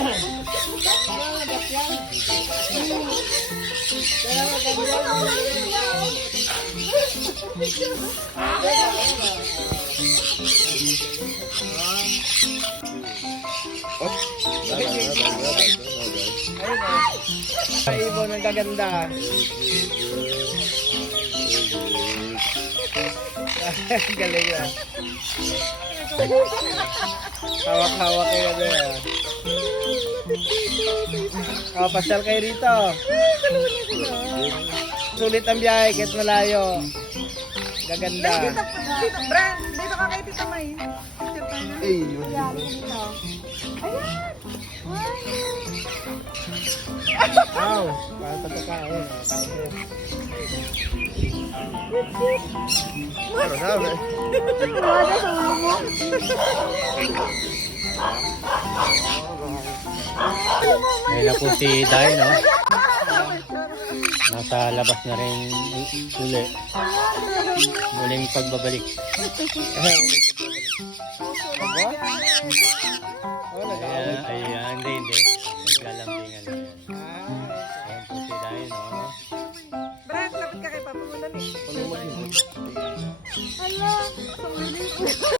Ay, ibon ang gaganda. Galing yan. Hawak-hawak kayo doon. Pasyal kayo rito. Sulit ang biyahe kahit malayo. Gaganda. Dito, Brand, dito ka kay Tita May. Ay, yun. Wow, para patakain. Ano sabi? Ayun na po si Dai, no? Nasa labas na rin uli. Muling pagbabalik. Oh, nag-aaway pa. Ayan, hindi.